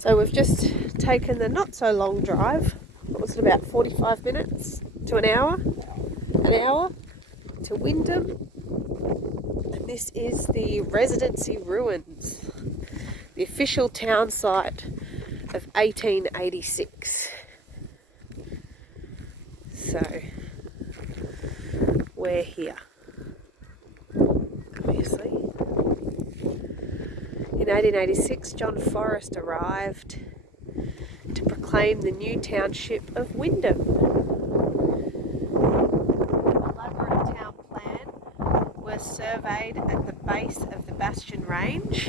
So we've just taken the not so long drive. What was it, about 45 minutes to an hour? An hour to Wyndham. And this is the Residency Ruins, the official town site of 1886. So we're here, obviously. In 1886, John Forrest arrived to proclaim the new township of Wyndham. An elaborate town plan was surveyed at the base of the Bastion Range.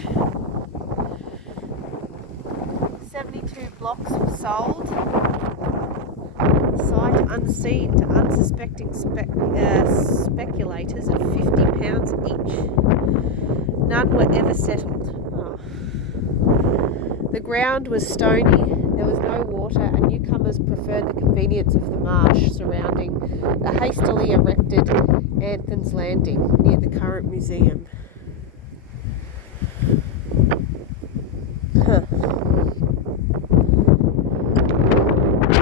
72 blocks were sold, sight unseen to unsuspecting speculators at £50 each. None were ever settled. The ground was stony, there was no water, and newcomers preferred the convenience of the marsh surrounding the hastily erected Anthon's Landing near the current museum.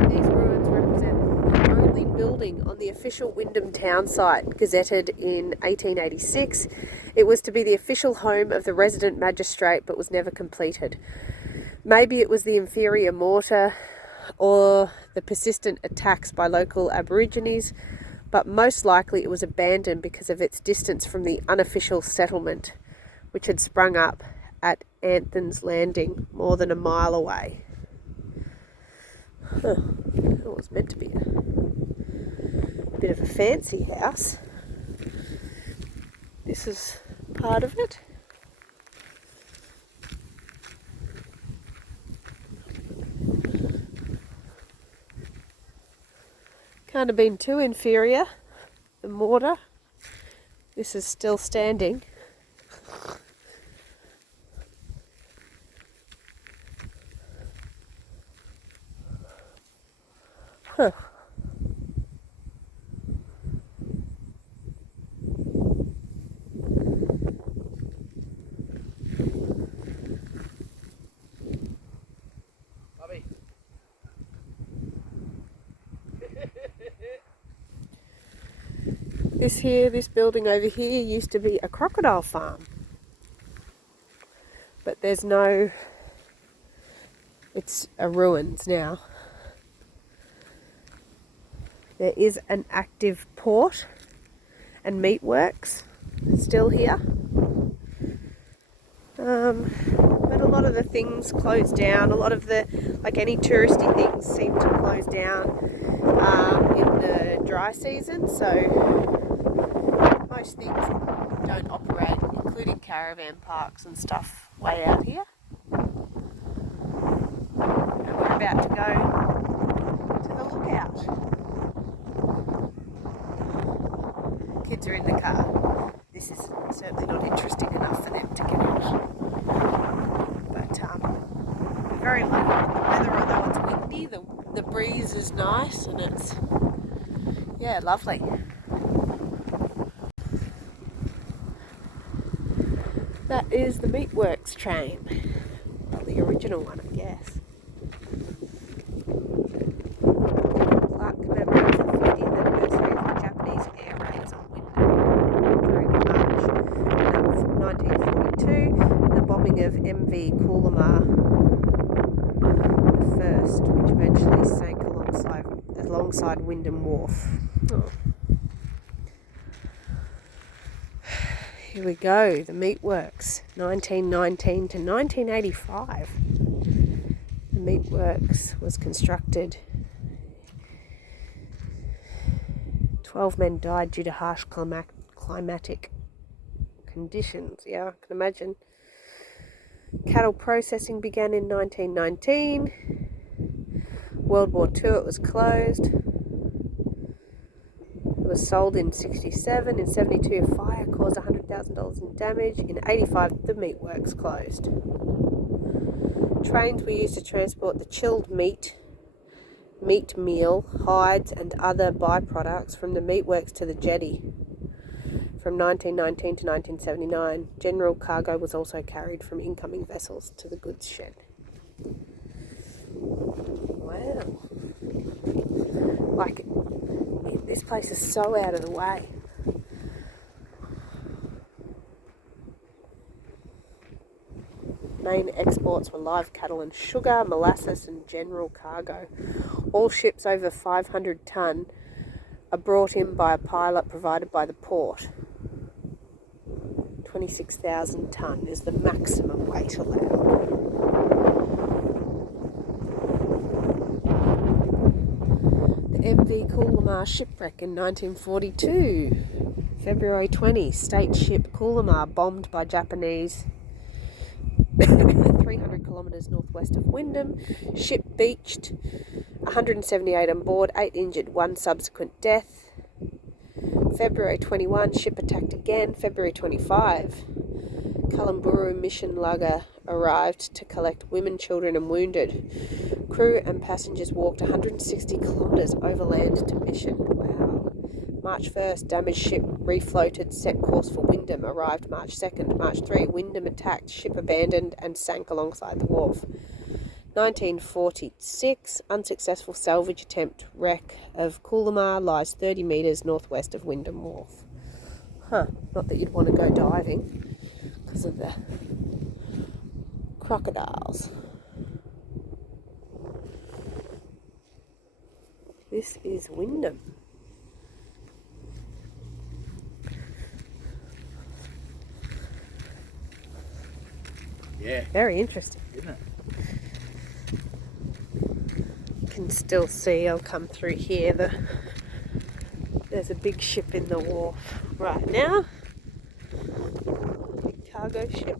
These ruins represent the only building on the official Wyndham town site, gazetted in 1886. It was to be the official home of the resident magistrate, but was never completed. Maybe it was the inferior mortar or the persistent attacks by local Aborigines, but most likely it was abandoned because of its distance from the unofficial settlement, which had sprung up at Anthon's Landing, more than a mile away. It was meant to be a bit of a fancy house. This is part of it. Can't have been too inferior. The mortar. This is still standing. Huh. This building over here used to be a crocodile farm. But there's no, it's a ruins now. There is an active port and meatworks still here. But a lot of the things closed down. A lot of the, like any touristy things, seem to close down in the dry season. So most things don't operate, including caravan parks and stuff way out here. And we're about to go to the lookout. Kids are in the car. This is certainly not interesting enough for them to get out. But we're very lucky with the weather, although it's windy, the breeze is nice and it's, yeah, lovely. That is the Meatworks train. Well, the original one, I guess. Clark commemorates the 50th anniversary of the Japanese air raids on Wyndham during the March from 1942 and the bombing of MV Coolumar the first, which eventually sank alongside Wyndham Wharf. Oh. Here we go, the Meatworks, 1919 to 1985. The Meatworks was constructed. 12 men died due to harsh climatic conditions. Yeah, I can imagine. Cattle processing began in 1919. World War II, it was closed. It was sold in 67. In 72, a fire caused $100,000 in damage. In 85, the Meatworks closed. Trains were used to transport the chilled meat meal, hides and other byproducts from the Meatworks to the jetty. From 1919 to 1979, general cargo was also carried from incoming vessels to the goods shed. Wow. Like, this place is so out of the way. Main exports were live cattle and sugar, molasses and general cargo. All ships over 500 tonne are brought in by a pilot provided by the port. 26,000 tonne is the maximum weight allowed. The MV Kununurra shipwreck in 1942. February 20, state ship Kununurra bombed by Japanese 300 kilometres northwest of Wyndham. Ship beached, 178 on board, 8 injured, 1 subsequent death. February 21, ship attacked again. February 25, Kununurra mission lugger arrived to collect women, children and wounded. Crew and passengers walked 160 kilometres overland to mission. Wow. March 1st, damaged ship refloated, set course for Wyndham, arrived March 2nd. March 3, Wyndham attacked, ship abandoned and sank alongside the wharf. 1946, unsuccessful salvage attempt, wreck of Kununurra lies 30 metres northwest of Wyndham Wharf. Not that you'd want to go diving because of the crocodiles. This is Wyndham. Yeah. Very interesting. Isn't it? You can still see, I'll come through here, there's a big ship in the wharf right now. Big cargo ship.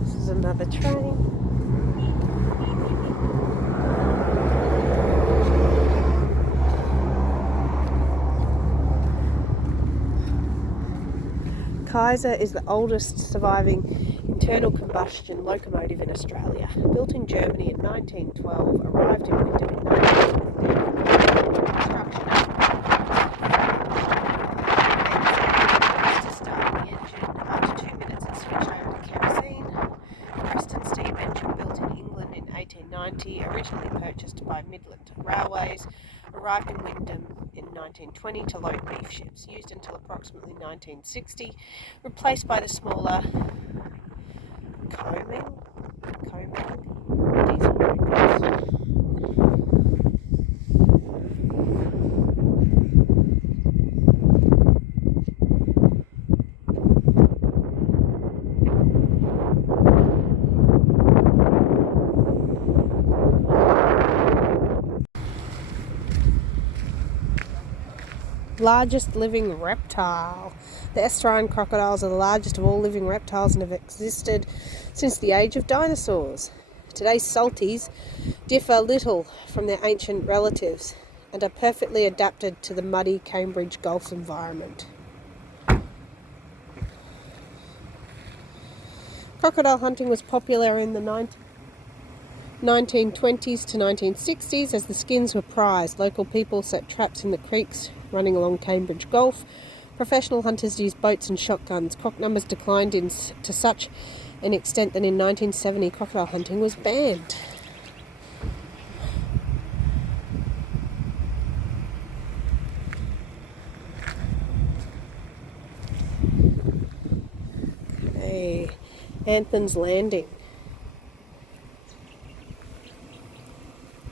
This is another train. Kaiser is the oldest surviving internal combustion locomotive in Australia. Built in Germany in 1912, arrived in Wyndham in 1915. To start the engine, after 2 minutes it switched over to kerosene. Preston steam engine built in England in 1890, originally purchased by Midland Railways, arrived in Wyndham in 1920 to load beef ships, used until approximately 1960, replaced by the smaller combing diesel vehicles. Largest living reptile. The estuarine crocodiles are the largest of all living reptiles and have existed since the age of dinosaurs. Today's salties differ little from their ancient relatives and are perfectly adapted to the muddy Cambridge Gulf environment. Crocodile hunting was popular in the 1920s to 1960s as the skins were prized. Local people set traps in the creeks running along Cambridge Gulf. Professional hunters used boats and shotguns. Croc numbers declined to such an extent that in 1970 crocodile hunting was banned. Hey, Anthon's Landing.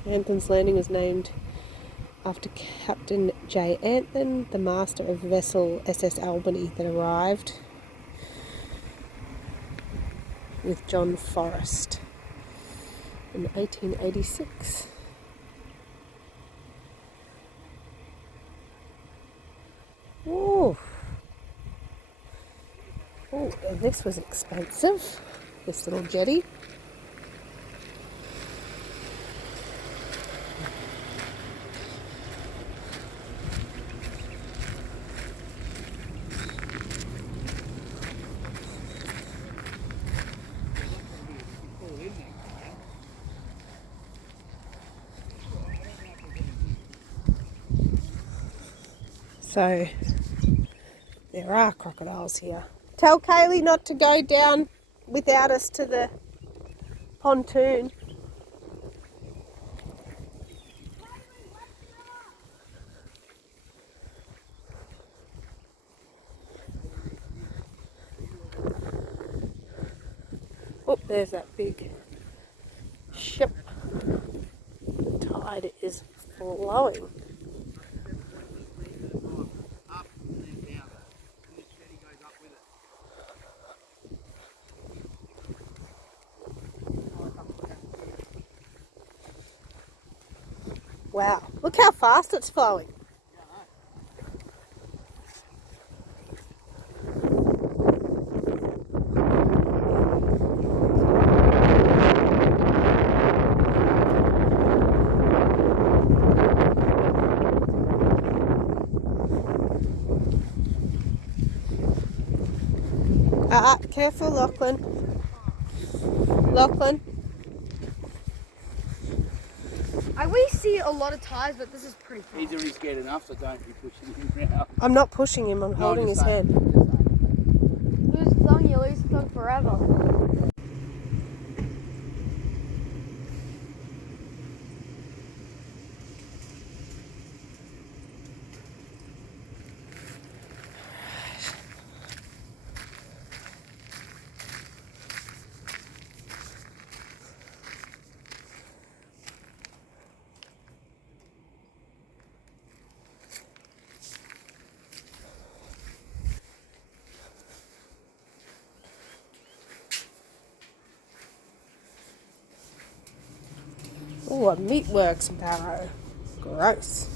Anthon's Landing was named after Captain J. Anthon, the master of vessel SS Albany that arrived with John Forrest in 1886. Oh, this was expensive, this little jetty. So There are crocodiles here. Tell Kaylee not to go down without us to the pontoon. Oh, there's that big ship. The tide is flowing. Up and then down. And this jetty goes up with it. Wow, look how fast it's flowing. Careful, Lachlan. Lachlan. We see a lot of ties, but this is pretty fast. He's already scared enough, so don't be pushing him around. I'm not pushing him, I'm holding his hand. Lose tongue, you lose tongue forever. Oh, a meatworks barrow. Gross.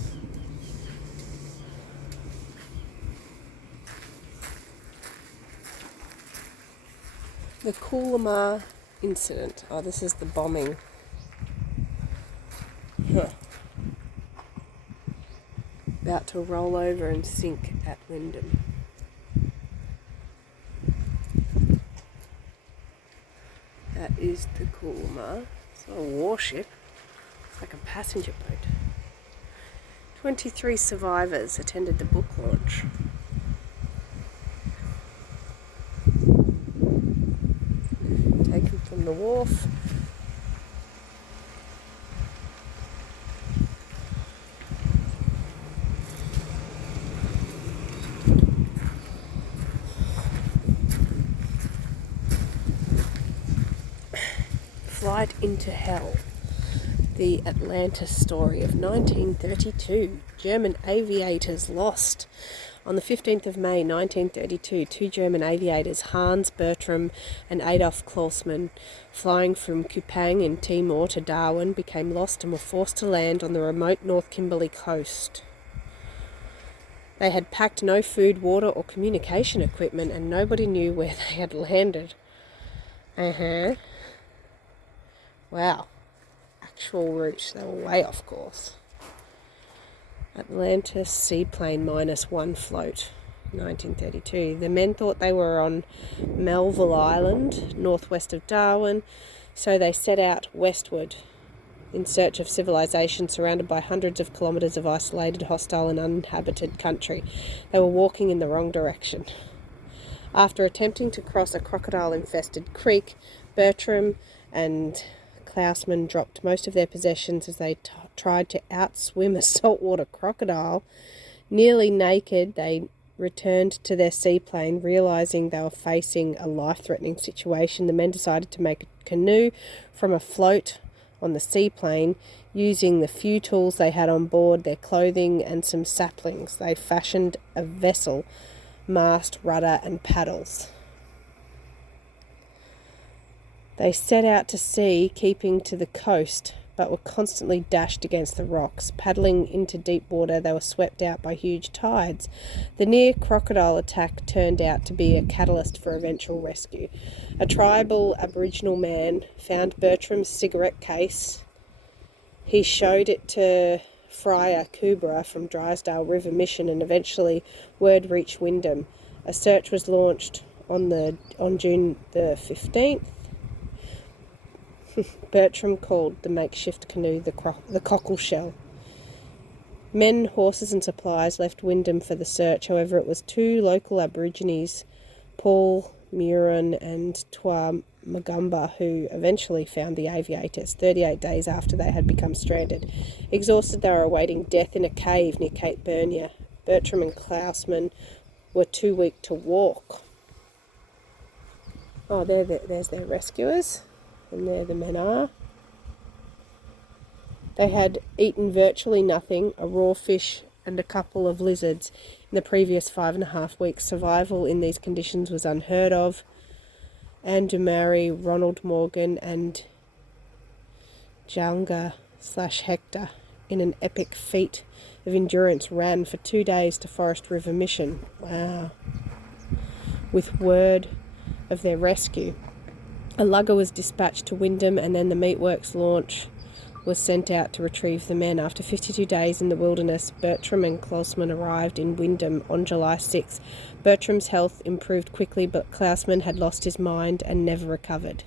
The Kununurra incident. Oh, this is the bombing. Huh. About to roll over and sink at Wyndham. That is the Kununurra. It's not a warship. It's like a passenger boat. 23 survivors attended the book launch. Taken from the wharf. Flight into Hell. The Atlantis story of 1932. German aviators lost. On the 15th of May 1932, two German aviators, Hans Bertram and Adolf Klausmann, flying from Kupang in Timor to Darwin, became lost and were forced to land on the remote North Kimberley coast. They had packed no food, water or communication equipment, and nobody knew where they had landed. Wow. Actual route. They were way off course. Atlantis seaplane -1 float, 1932. The men thought they were on Melville Island, northwest of Darwin, so they set out westward in search of civilization surrounded by hundreds of kilometres of isolated, hostile and uninhabited country. They were walking in the wrong direction. After attempting to cross a crocodile-infested creek, Bertram and Klausmann dropped most of their possessions as they tried to outswim a saltwater crocodile. Nearly naked, they returned to their seaplane. Realising they were facing a life-threatening situation, the men decided to make a canoe from a float on the seaplane. Using the few tools they had on board, their clothing and some saplings, they fashioned a vessel, mast, rudder and paddles. They set out to sea, keeping to the coast, but were constantly dashed against the rocks. Paddling into deep water, they were swept out by huge tides. The near crocodile attack turned out to be a catalyst for eventual rescue. A tribal Aboriginal man found Bertram's cigarette case. He showed it to Friar Kubra from Drysdale River Mission, and eventually word reached Wyndham. A search was launched on June the 15th. Bertram called the makeshift canoe the cockle shell. Men, horses and supplies left Wyndham for the search. However, it was two local Aborigines, Paul Murin and Twa Magumba, who eventually found the aviators 38 days after they had become stranded. Exhausted, they were awaiting death in a cave near Cape Bernia. Bertram and Klausman were too weak to walk. Oh, there's their rescuers, and there the men are. They had eaten virtually nothing, a raw fish and a couple of lizards. In the previous 5.5 weeks, survival in these conditions was unheard of. Anne Dumary, Ronald Morgan and Jalga/Hector, in an epic feat of endurance, ran for 2 days to Forest River Mission. Wow. With word of their rescue. A lugger was dispatched to Wyndham, and then the Meatworks launch was sent out to retrieve the men. After 52 days in the wilderness, Bertram and Klausman arrived in Wyndham on July 6. Bertram's health improved quickly, but Klausman had lost his mind and never recovered.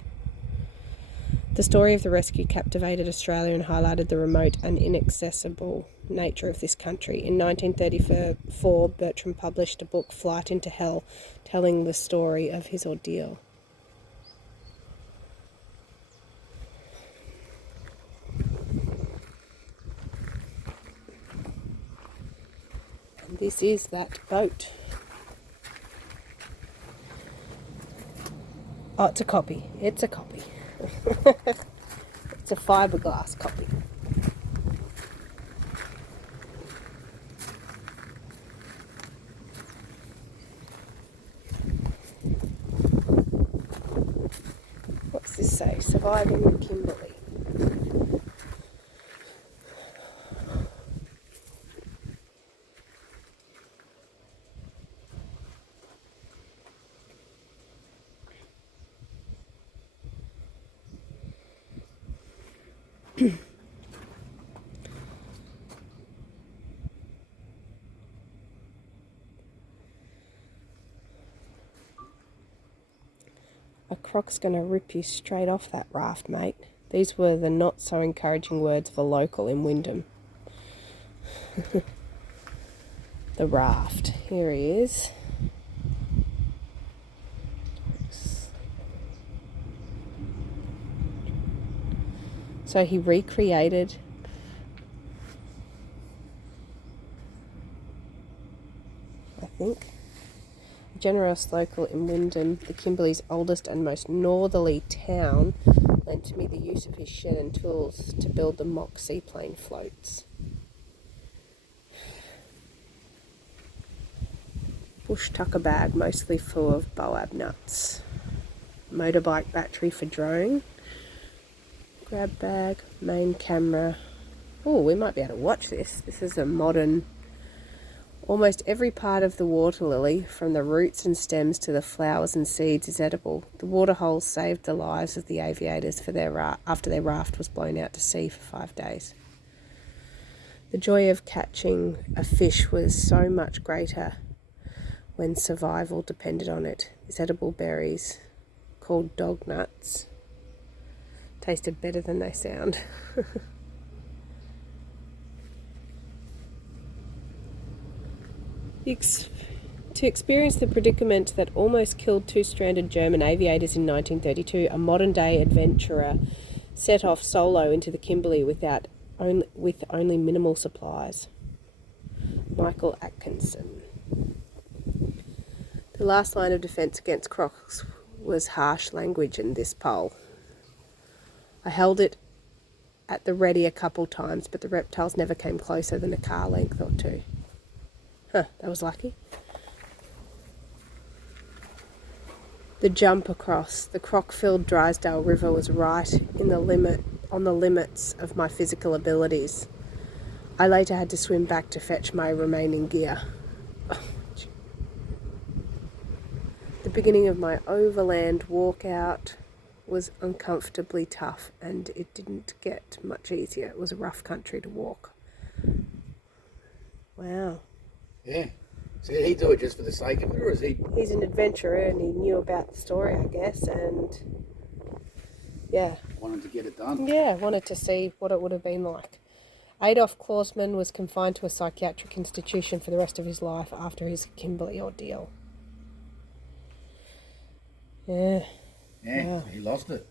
The story of the rescue captivated Australia and highlighted the remote and inaccessible nature of this country. In 1934, Bertram published a book, Flight into Hell, telling the story of his ordeal. And this is that boat. Oh, it's a copy. It's a copy. It's a fiberglass copy. What's this say? Surviving the Kimberley. A croc's going to rip you straight off that raft, mate. These were the not so encouraging words of a local in Wyndham. The raft. Here he is. So he recreated a generous local in Wyndham, the Kimberley's oldest and most northerly town, lent me the use of his shed and tools to build the mock seaplane floats. Bush tucker bag, mostly full of boab nuts. Motorbike battery for drone. Grab bag, main camera. Oh, we might be able to watch this. This is a modern... Almost every part of the water lily, from the roots and stems to the flowers and seeds, is edible. The water holes saved the lives of the aviators after their raft was blown out to sea for 5 days. The joy of catching a fish was so much greater when survival depended on it. These edible berries, called dog nuts, tasted better than they sound. To experience the predicament that almost killed 2 stranded German aviators in 1932, a modern-day adventurer set off solo into the Kimberley with only minimal supplies. Michael Atkinson. The last line of defence against crocs was harsh language in this poll. I held it at the ready a couple times, but the reptiles never came closer than a car length or two. Huh, that was lucky. The jump across the croc-filled Drysdale River was right on the limits of my physical abilities. I later had to swim back to fetch my remaining gear. The beginning of my overland walkout was uncomfortably tough, and it didn't get much easier. It was a rough country to walk. Wow. Yeah. So did he do it just for the sake of it, or is he... He's an adventurer and he knew about the story, I guess, and yeah. Wanted to get it done? Yeah, wanted to see what it would have been like. Adolf Klausman was confined to a psychiatric institution for the rest of his life after his Kimberley ordeal. Yeah. Yeah, he lost it.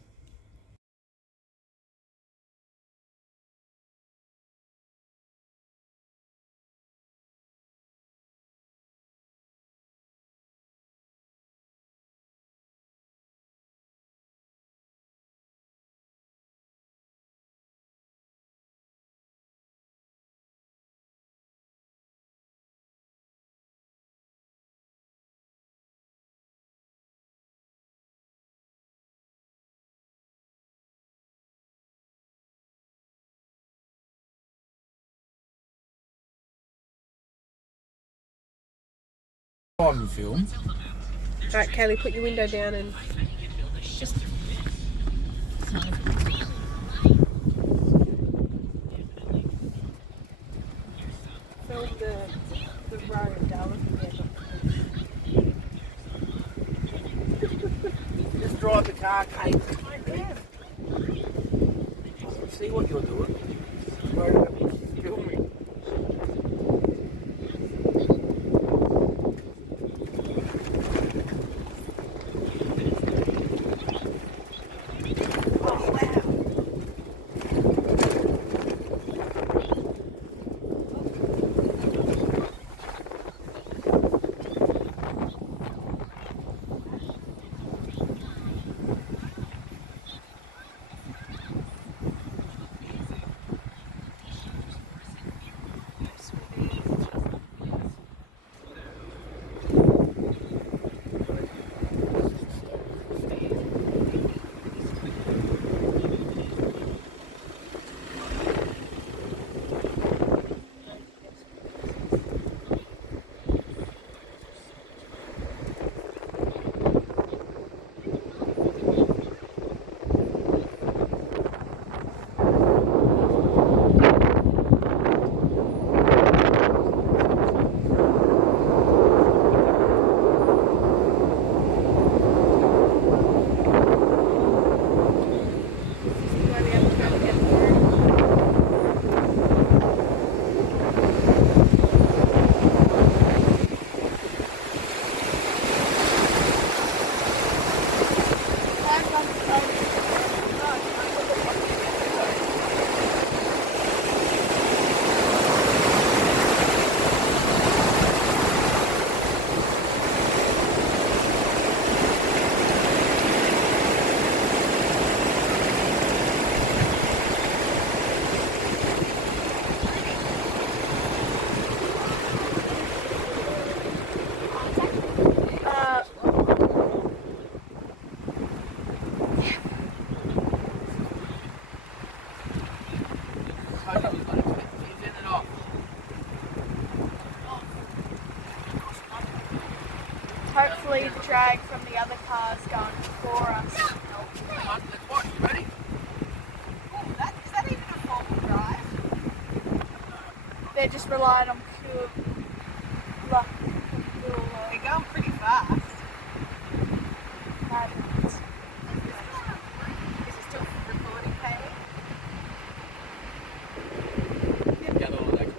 On film. Alright, Kaylee, put your window down and just... film the road, darling. Just drive the car, Kate. See what you're doing. Worry about what she's filming. Hopefully the drag from the other cars going before us. Ready? Is that even a four-wheel drive? They're just relying on pure luck. They're going pretty fast. Madness. Is it still recording, Kaylee? How beautiful is it?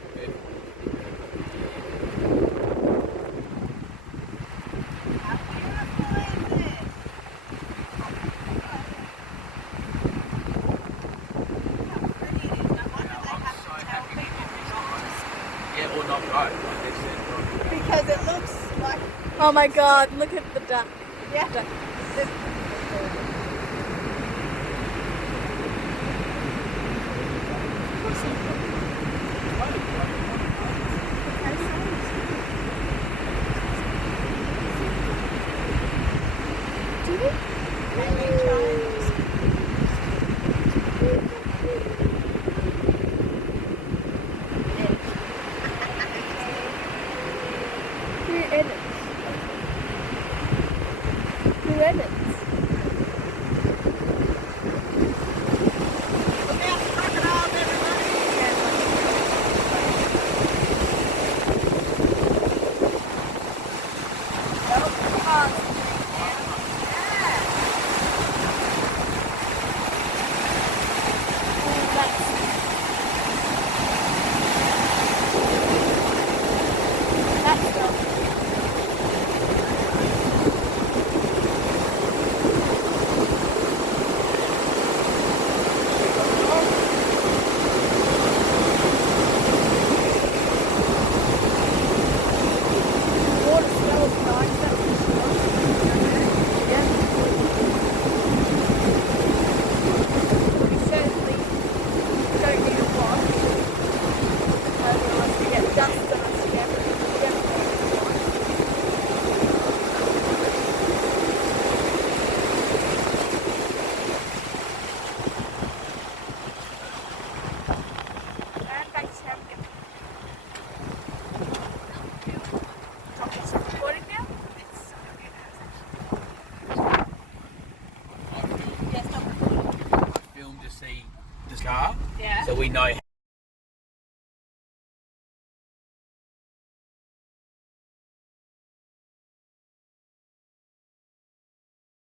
How pretty it is. No wonder they have to tell people not to swim. Yeah, or not right. Like they said, Because it looks like, Oh my god, look at the duck. yeah. Duck. Who edits? Who edits? Look out, crocodiles, everybody. we know